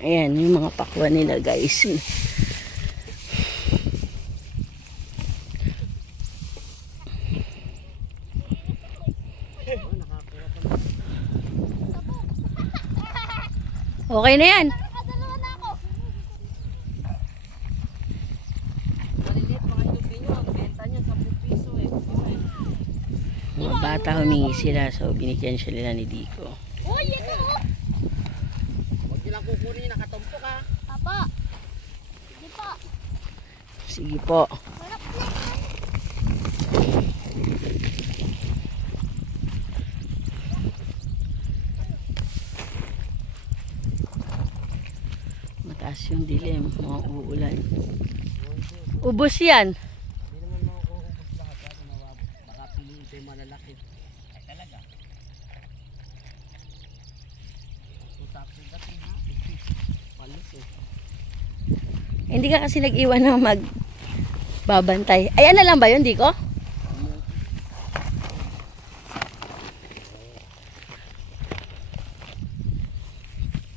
Ayan, yung mga pakwan nila, guys. Okay na yan. Mga bata humingi sila, so binigyan siya nila ni Dico. Uy, ito! Huwag nilang kukunin, nakatumpo ka. Papa. Sige po. Sige po. Mataas yung dilim, mga uulan. Ubos yan. Hindi ka kasi nag-iwan ng magbabantay. Ayan na lang ba yun, Dico?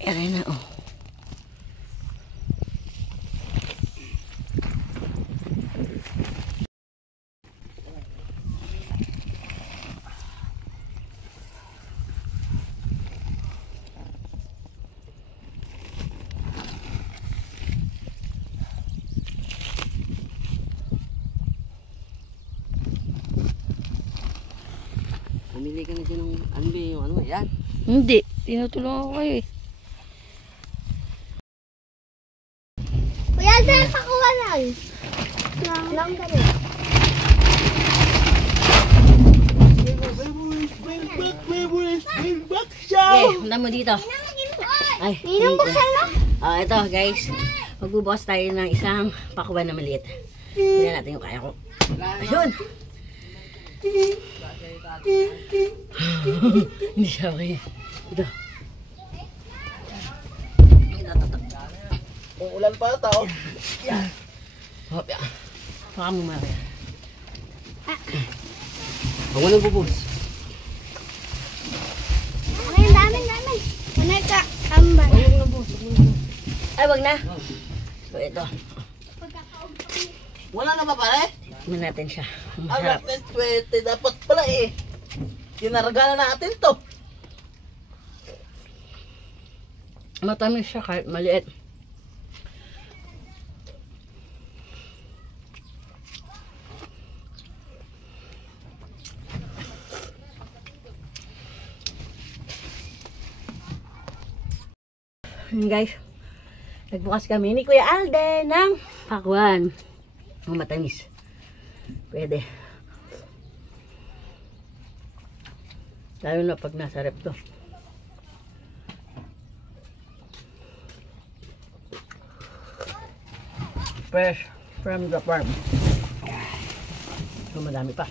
Ayan na, oh. Pumili ka na dyan ng ano yan? Hindi. Tinutulungan ko kayo eh. Kuya, dahil pakuha lang. Lang kami. Okay, punta mo dito. Ay, Ninang buksan mo. Ito guys. Magbubukas tayo ng isang pakwan na maliit. Tingnan natin yung kaya ko. Ayun! Hindi siya okay. Ito. Uulan pa ito. Yan. Hop, yan. Baka mo makaya. Huwag mo nang bubus. Ay, dami. Ano ka? Kamba. Ay, wag na. So, ito. Wala na ba pare? Tignan natin siya. Ang Masarap. 20 dapat pala eh. Kinaragala natin to. Matamis siya kahit maliit. Guys, nagbukas kami ni Kuya Alden ng pakwan. Ang matamis. Pwede. Lalo na pag nasa rep to. Fresh from the farm. So, madami pa.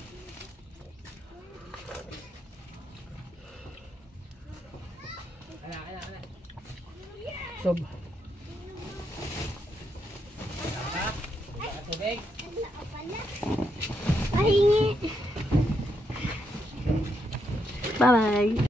Sob. Pahingi. Bye-bye.